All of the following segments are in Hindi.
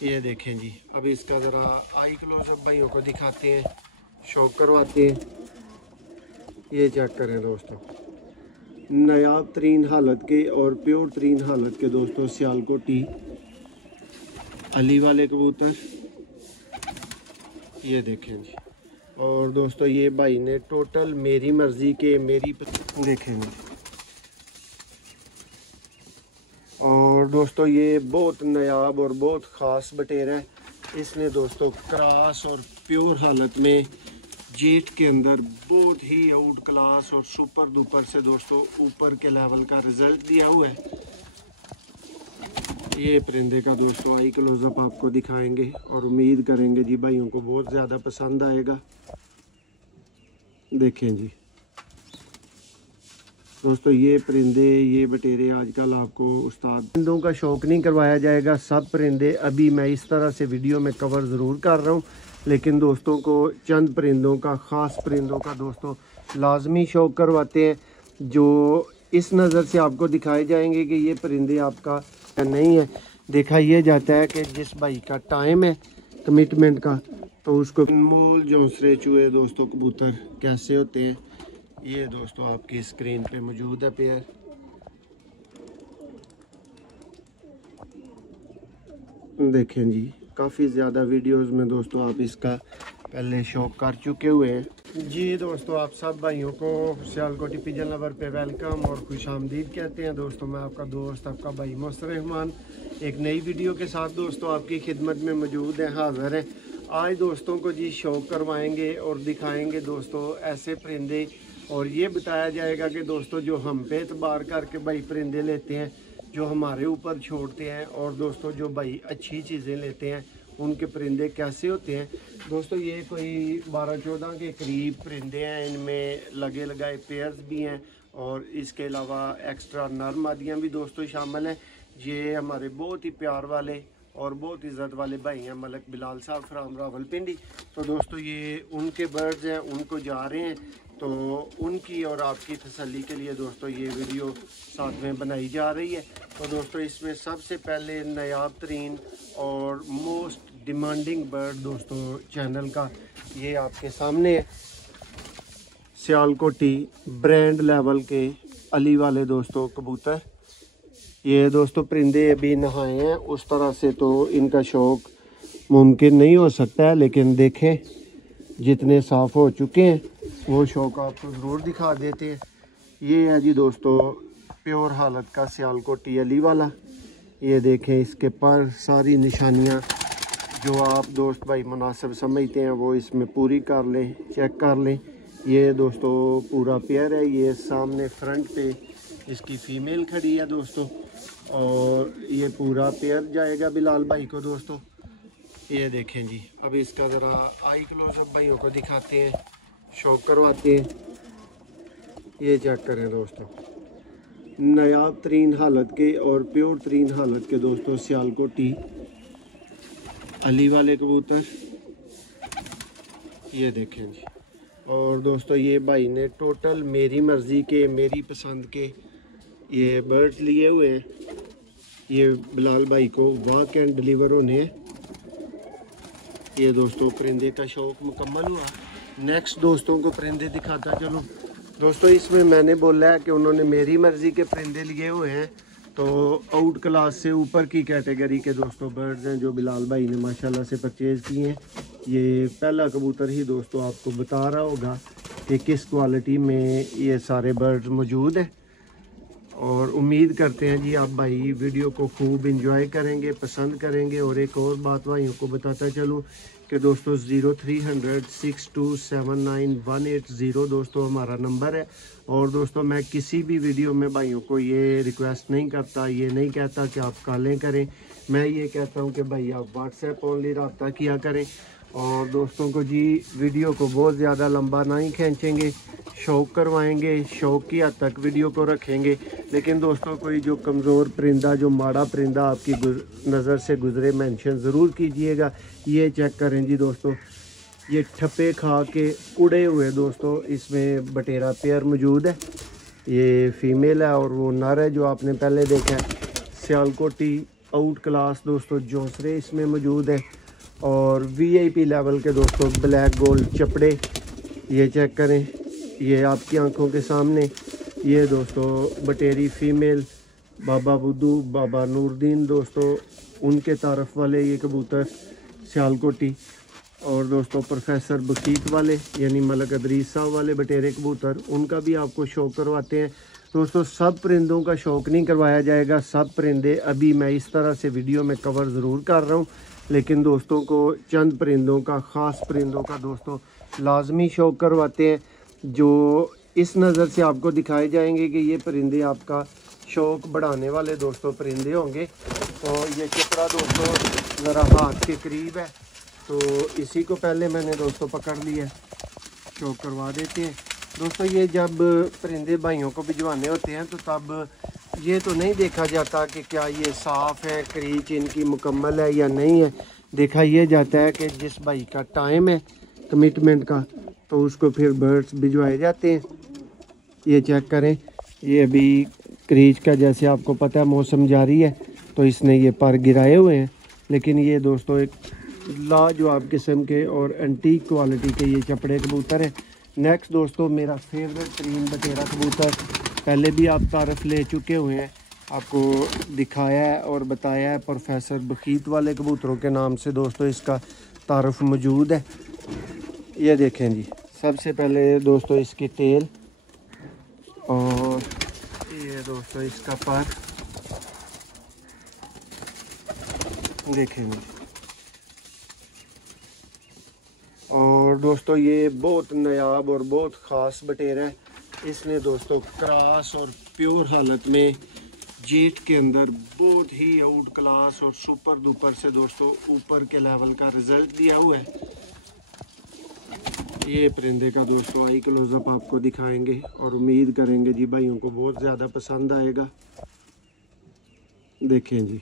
ये देखें जी, अब इसका ज़रा आई क्लोजअप भाइयों को दिखाते हैं, शौक करवाते हैं। ये चेक करें दोस्तों, नायाब तरीन हालत के और प्योर तरीन हालत के दोस्तों सियालकोटी अली वाले कबूतर। ये देखें जी, और दोस्तों ये भाई ने टोटल मेरी मर्ज़ी के देखें जी। और दोस्तों ये बहुत नायाब और बहुत ख़ास बटेरा है। इसने दोस्तों क्रॉस और प्योर हालत में जेट के अंदर बहुत ही आउट क्लास और सुपर डुपर से दोस्तों ऊपर के लेवल का रिज़ल्ट दिया हुआ है। ये परिंदे का दोस्तों आई क्लोजअप आपको दिखाएंगे और उम्मीद करेंगे जी भाइयों को बहुत ज़्यादा पसंद आएगा। देखें जी दोस्तों, ये परिंदे ये बटेरे आजकल आपको उस्ताद परिंदों का शौक़ नहीं करवाया जाएगा। सब परिंदे अभी मैं इस तरह से वीडियो में कवर ज़रूर कर रहा हूँ, लेकिन दोस्तों को चंद परिंदों का, ख़ास परिंदों का दोस्तों लाजमी शौक़ करवाते हैं, जो इस नज़र से आपको दिखाए जाएंगे कि ये परिंदे आपका नहीं है। देखा यह जाता है कि जिस भाई का टाइम है कमिटमेंट का, तो उसको मोल जौंसरे चूहे दोस्तों कबूतर कैसे होते हैं ये दोस्तों आपकी स्क्रीन पे मौजूद है पेयर। देखें जी, काफ़ी ज़्यादा वीडियोस में दोस्तों आप इसका पहले शौक कर चुके हुए हैं जी। दोस्तों आप सब भाइयों को सियालकोटी पिजन लवर पे वेलकम और खुश आमदीद कहते हैं। दोस्तों मैं आपका दोस्त, आपका भाई मोहसिन रहमान एक नई वीडियो के साथ दोस्तों आपकी खिदमत में मौजूद है, हाज़िर है। आज दोस्तों को जी शौक करवाएंगे और दिखाएंगे दोस्तों ऐसे परिंदे, और ये बताया जाएगा कि दोस्तों जो हम पे एतबार करके भाई परिंदे लेते हैं, जो हमारे ऊपर छोड़ते हैं, और दोस्तों जो भाई अच्छी चीज़ें लेते हैं उनके परिंदे कैसे होते हैं। दोस्तों ये कोई 12-14 के करीब परिंदे हैं, इनमें लगे लगाए पेयर्स भी हैं और इसके अलावा एक्स्ट्रा नर मादियाँ भी दोस्तों शामिल हैं। ये हमारे बहुत ही प्यार वाले और बहुत इज़्ज़त वाले भाई हैं मलक बिलाल साहब फ्राम रावलपिंडी। तो दोस्तों ये उनके बर्ड्स हैं, उनको जा रहे हैं, तो उनकी और आपकी तसल्ली के लिए दोस्तों ये वीडियो साथ में बनाई जा रही है। तो दोस्तों इसमें सबसे पहले नायाब तरीन और मोस्ट डिमांडिंग बर्ड दोस्तों चैनल का ये आपके सामने है, सियालकोटी ब्रांड लेवल के अली वाले दोस्तों कबूतर। ये दोस्तों परिंदे अभी नहाए हैं, उस तरह से तो इनका शौक़ मुमकिन नहीं हो सकता है, लेकिन देखें जितने साफ़ हो चुके हैं वो शौक़ आपको ज़रूर दिखा देते हैं। ये है जी दोस्तों प्योर हालत का सियालकोटी अली वाला। ये देखें इसके पर सारी निशानियां जो आप दोस्त भाई मुनासिब समझते हैं वो इसमें पूरी कर लें, चेक कर लें। ये दोस्तों पूरा पेयर है, ये सामने फ्रंट पे इसकी फ़ीमेल खड़ी है दोस्तों, और ये पूरा पेयर जाएगा बिलाल भाई को दोस्तों। ये देखें जी, अब इसका ज़रा आई क्लोजअप भाइयों को दिखाते हैं, शौक करवाते हैं। ये चेक करें दोस्तों, नायाब तरीन हालत के और प्योर तरीन हालत के दोस्तों सियालकोटी अली वाले कबूतर। ये देखें जी, और दोस्तों ये भाई ने टोटल मेरी मर्ज़ी के, मेरी पसंद के ये बर्ड्स लिए हुए हैं। ये बिलाल भाई को वॉक एंड डिलीवर होने हैं। ये दोस्तों परिंदे का शौक़ मुकम्मल हुआ। नेक्स्ट दोस्तों को परिंदे दिखाता चलो। दोस्तों इसमें मैंने बोला है कि उन्होंने मेरी मर्ज़ी के परिंदे लिए हुए हैं, तो आउट क्लास से ऊपर की कैटेगरी के दोस्तों बर्ड्स हैं जो बिलाल भाई ने माशाल्लाह से परचेज़ किए हैं। ये पहला कबूतर ही दोस्तों आपको बता रहा होगा कि किस क्वालिटी में ये सारे बर्ड्स मौजूद हैं, और उम्मीद करते हैं जी आप भाई वीडियो को खूब इंजॉय करेंगे, पसंद करेंगे। और एक और बात भाइयों को बताता चलूँ कि दोस्तों 0300 6279 दोस्तों हमारा नंबर है। और दोस्तों मैं किसी भी वीडियो में भाइयों को ये रिक्वेस्ट नहीं करता, ये नहीं कहता कि आप कॉलें करें, मैं ये कहता हूँ कि भाई आप व्हाट्सएप ओनली रब्ता किया करें। और दोस्तों को जी वीडियो को बहुत ज़्यादा लंबा ना ही खींचेंगे, शौक़ करवाएंगे, शौक़ की हद तक वीडियो को रखेंगे। लेकिन दोस्तों कोई जो कमज़ोर परिंदा, जो माड़ा परिंदा आपकी नज़र से गुज़रे मेंशन ज़रूर कीजिएगा। ये चेक करें जी दोस्तों, ये ठप्पे खा के उड़े हुए दोस्तों इसमें बटेरा पेयर मौजूद है। ये फ़ीमेल है और वो नर है जो आपने पहले देखा है। सियालकोटी आउट क्लास दोस्तों जोसरे इसमें मौजूद है और वीआईपी लेवल के दोस्तों ब्लैक गोल्ड चपड़े। ये चेक करें, ये आपकी आंखों के सामने। ये दोस्तों बटेरी फीमेल बाबा बुद्धू बाबा नूरदीन दोस्तों उनके तारफ़ वाले ये कबूतर सियालकोटी। और दोस्तों प्रोफेसर बकीत वाले यानी मलक अदरीस साहब वाले बटेरे कबूतर, उनका भी आपको शौक़ करवाते हैं दोस्तों। सब परिंदों का शौक़ नहीं करवाया जाएगा, सब परिंदे अभी मैं इस तरह से वीडियो में कवर ज़रूर कर रहा हूँ, लेकिन दोस्तों को चंद परिंदों का, ख़ास परिंदों का दोस्तों लाजमी शौक़ करवाते हैं, जो इस नज़र से आपको दिखाए जाएंगे कि ये परिंदे आपका शौक़ बढ़ाने वाले दोस्तों परिंदे होंगे। तो ये चपड़ा दोस्तों ज़रा हाथ के करीब है, तो इसी को पहले मैंने दोस्तों पकड़ लिया, शौक़ करवा देते हैं दोस्तों। ये जब परिंदे भाइयों को भिजवाने होते हैं तो तब ये तो नहीं देखा जाता कि क्या ये साफ़ है, क्रीच इनकी मुकम्मल है या नहीं है। देखा ये जाता है कि जिस भाई का टाइम है कमिटमेंट का, तो उसको फिर बर्ड्स भिजवाए जाते हैं। ये चेक करें, ये अभी क्रीच का जैसे आपको पता है मौसम जारी है तो इसने ये पर गिराए हुए हैं, लेकिन ये दोस्तों एक लाजवाब किस्म के और एंटीक क्वालिटी के ये चपड़े कबूतर हैं। नेक्स्ट दोस्तों मेरा फेवरेट तरीन बटेरा कबूतर, पहले भी आप तारफ़ ले चुके हुए हैं, आपको दिखाया है और बताया है, प्रोफेसर बकीत वाले कबूतरों के नाम से दोस्तों इसका तारफ़ मौजूद है। ये देखें जी, सबसे पहले दोस्तों इसकी टेल और ये दोस्तों इसका पर देखेंगे। और दोस्तों ये बहुत नायाब और बहुत ख़ास बटेरा है। इसने दोस्तों क्रॉस और प्योर हालत में जेट के अंदर बहुत ही आउट क्लास और सुपर डुपर से दोस्तों ऊपर के लेवल का रिज़ल्ट दिया हुआ है। ये परिंदे का दोस्तों आई क्लोज़अप आपको दिखाएंगे और उम्मीद करेंगे जी भाइयों को बहुत ज़्यादा पसंद आएगा। देखें जी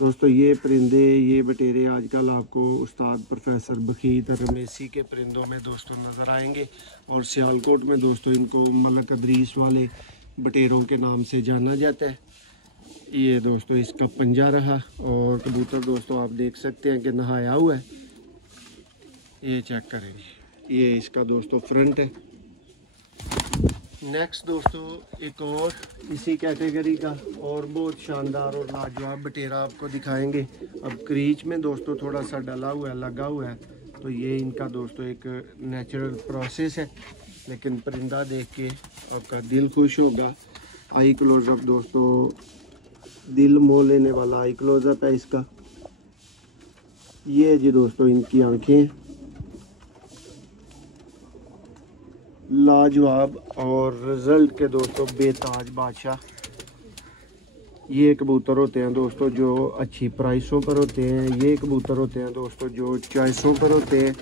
दोस्तों, ये परिंदे, ये बटेरे आजकल आपको उस्ताद प्रोफेसर बकीत रमेसी के परिंदों में दोस्तों नज़र आएंगे और सियालकोट में दोस्तों इनको मलक अदरीस वाले बटेरों के नाम से जाना जाता है। ये दोस्तों इसका पंजा रहा और कबूतर दोस्तों आप देख सकते हैं कि नहाया हुआ है। ये चेक करेंगे, ये इसका दोस्तों फ्रंट है। नेक्स्ट दोस्तों एक और इसी कैटेगरी का और बहुत शानदार और लाजवाब बटेरा आपको दिखाएंगे। अब क्रीच में दोस्तों थोड़ा सा डला हुआ है, लगा हुआ है, तो ये इनका दोस्तों एक नेचुरल प्रोसेस है, लेकिन परिंदा देख के आपका दिल खुश होगा। आई क्लोज़अप दोस्तों दिल मोह लेने वाला आई क्लोज़अप है इसका। ये जी दोस्तों इनकी आंखें लाजवाब और रिज़ल्ट के दोस्तों बेताज बादशाह। ये कबूतर होते हैं दोस्तों जो अच्छी प्राइसों पर होते हैं, ये कबूतर होते हैं दोस्तों जो चॉइसों पर होते हैं,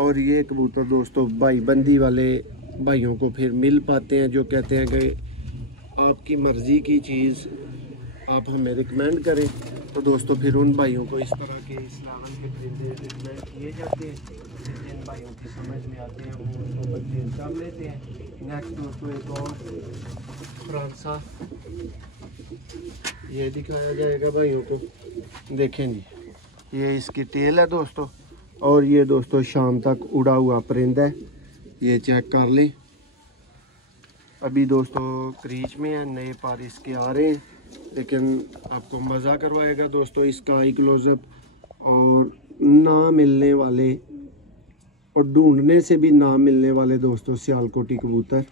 और ये कबूतर दोस्तों भाईबंदी वाले भाइयों को फिर मिल पाते हैं जो कहते हैं कि आपकी मर्ज़ी की चीज़ आप हमें रिकमेंड करें, तो दोस्तों फिर उन भाइयों को इस तरह के इस लेवल के परिंदे रिकमेंड किए जाते हैं। जिन भाइयों की समझ में आते हैं वो उसको परचेज कर लेते हैं। नेक्स्ट दोस्तों एक और फ्रांसा, ये दिखाया जाएगा भाइयों को। देखें जी, ये इसकी टेल है दोस्तों, और ये दोस्तों शाम तक उड़ा हुआ परिंदा है। ये चेक कर लें, अभी दोस्तों क्रीच में है, नए पार इसके आ रहे हैं, लेकिन आपको मज़ा करवाएगा दोस्तों इसका आई क्लोज़अप। और ना मिलने वाले और ढूंढने से भी ना मिलने वाले दोस्तों सियालकोटी कबूतर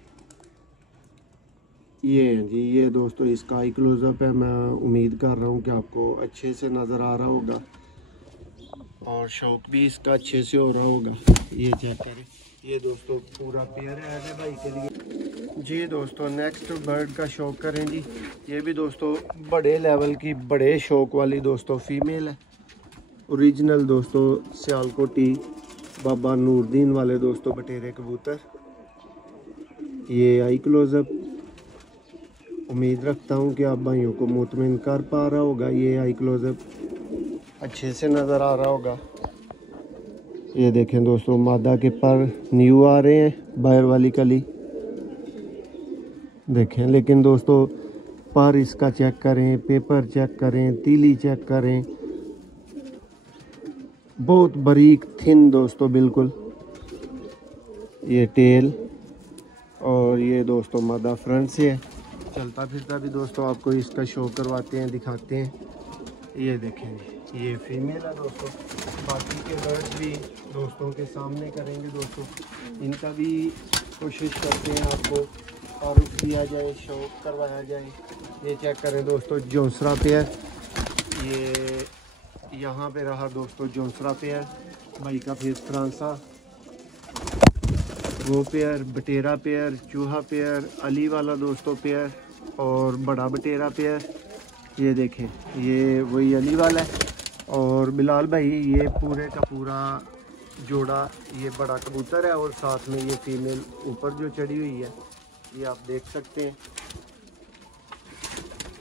ये हैं जी। ये दोस्तों इसका आई क्लोज़अप है, मैं उम्मीद कर रहा हूँ कि आपको अच्छे से नज़र आ रहा होगा और शौक़ भी इसका अच्छे से हो रहा होगा। ये चेक करें, ये दोस्तों पूरा पेयर है ऐसे भाई के लिए जी। दोस्तों नेक्स्ट बर्ड का शौक़ करें जी। ये भी दोस्तों बड़े लेवल की, बड़े शौक़ वाली दोस्तों फीमेल है, ओरिजिनल दोस्तों सियालकोटी बाबा नूरदीन वाले दोस्तों बटेरे कबूतर। ये आई क्लोज़अप, उम्मीद रखता हूँ कि आप भाइयों को मुतमिन कर पा रहा होगा। ये आई क्लोज़अप अच्छे से नज़र आ रहा होगा। ये देखें दोस्तों, मादा के पर न्यू आ रहे हैं, बाहर वाली कली देखें, लेकिन दोस्तों पर इसका चेक करें, पेपर चेक करें, तीली चेक करें, बहुत बारीक थिन दोस्तों बिल्कुल। ये टेल और ये दोस्तों मादा फ्रंट से है। चलता फिरता भी दोस्तों आपको इसका शो करवाते हैं, दिखाते हैं। ये देखें जी, ये फीमेल है दोस्तों। बाकी के बर्ड्स भी दोस्तों के सामने करेंगे दोस्तों, इनका भी कोशिश करते हैं आपको तारुफ दिया जाए, शो करवाया जाए। ये चेक करें दोस्तों, जोंसरा पेयर, ये यहाँ पे रहा दोस्तों जोंसरा पेयर, भाई का फिर फ्रांसा, वो पेयर, बटेरा पेयर, चूहा पेयर, अली वाला दोस्तों पेयर और बड़ा बटेरा पेयर। ये देखें, ये वही अली वाला है। और बिलाल भाई ये पूरे का पूरा जोड़ा ये बड़ा कबूतर है और साथ में ये फीमेल ऊपर जो चढ़ी हुई है, ये आप देख सकते हैं।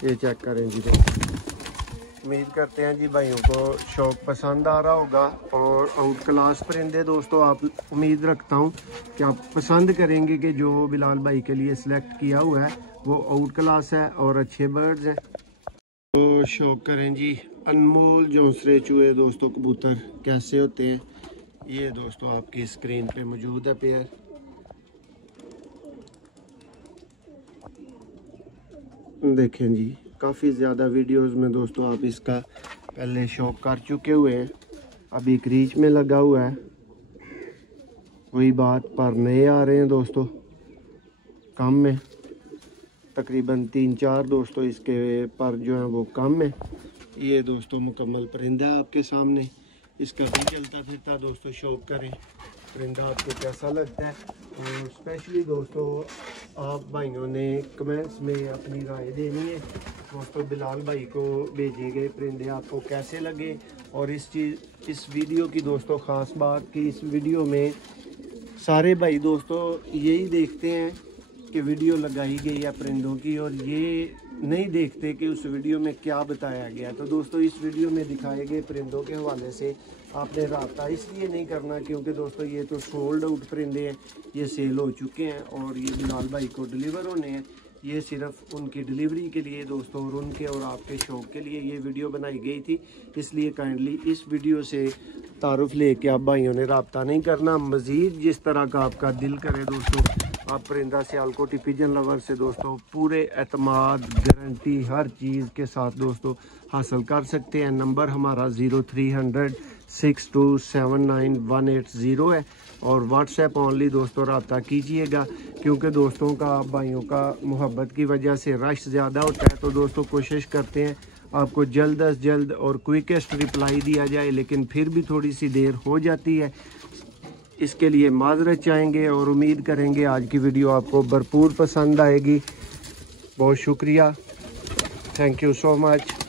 ये चेक करें जी दोस्तों। उम्मीद करते हैं जी भाइयों को शौक पसंद आ रहा होगा और आउट क्लास परिंदे दोस्तों आप उम्मीद रखता हूं कि आप पसंद करेंगे कि जो बिलाल भाई के लिए सिलेक्ट किया हुआ है वो आउट क्लास है और अच्छे बर्ड्स हैं। तो शौक करें जी, अनमोल जोंसरे चूहे दोस्तों कबूतर कैसे होते हैं, ये दोस्तों आपकी स्क्रीन पे मौजूद है पेयर। देखें जी, काफ़ी ज़्यादा वीडियोस में दोस्तों आप इसका पहले शौक कर चुके हुए हैं। अभी क्रीच में लगा हुआ है, वही बात पर नए आ रहे हैं दोस्तों कम में, तकरीबन 3-4 दोस्तों इसके पर जो है वो कम है। ये दोस्तों मुकम्मल परिंदा है आपके सामने, इसका भी चलता फिरता दोस्तों शौक करें। परिंदा आपको कैसा लगता है और स्पेशली दोस्तों आप भाइयों ने कमेंट्स में अपनी राय देनी है दोस्तों। बिलाल भाई को भेजे गए परिंदे आपको कैसे लगे, और इस वीडियो की दोस्तों ख़ास बात कि इस वीडियो में सारे भाई दोस्तों यही देखते हैं कि वीडियो लगाई गई है परिंदों की, और ये नहीं देखते कि उस वीडियो में क्या बताया गया। तो दोस्तों इस वीडियो में दिखाए गए परिंदों के हवाले से आपने रब्ता इसलिए नहीं करना क्योंकि दोस्तों ये तो सोल्ड आउट परिंदे हैं, ये सेल हो चुके हैं और ये बिलाल भाई को डिलीवर होने हैं। ये सिर्फ उनकी डिलीवरी के लिए दोस्तों और उनके और आपके शौक़ के लिए ये वीडियो बनाई गई थी, इसलिए काइंडली इस वीडियो से तारुफ लेके आप भाइयों ने रब्ता नहीं करना। मज़ीद जिस तरह का आपका दिल करे दोस्तों आप परिंदा सियालकोटी पिजन लवर से दोस्तों पूरे एतमाद गारंटी हर चीज़ के साथ दोस्तों हासिल कर सकते हैं। नंबर हमारा 0300 6279 है और व्हाट्सएप ऑनली दोस्तों रब्ता कीजिएगा, क्योंकि दोस्तों का भाइयों का मोहब्बत की वजह से रश ज़्यादा होता है। तो दोस्तों कोशिश करते हैं आपको जल्द अज जल्द और क्विकेस्ट रिप्लाई दिया जाए, लेकिन फिर भी थोड़ी सी देर हो जाती है, इसके लिए माजरत चाहेंगे और उम्मीद करेंगे आज की वीडियो आपको भरपूर पसंद आएगी। बहुत शुक्रिया, थैंक यू सो मच।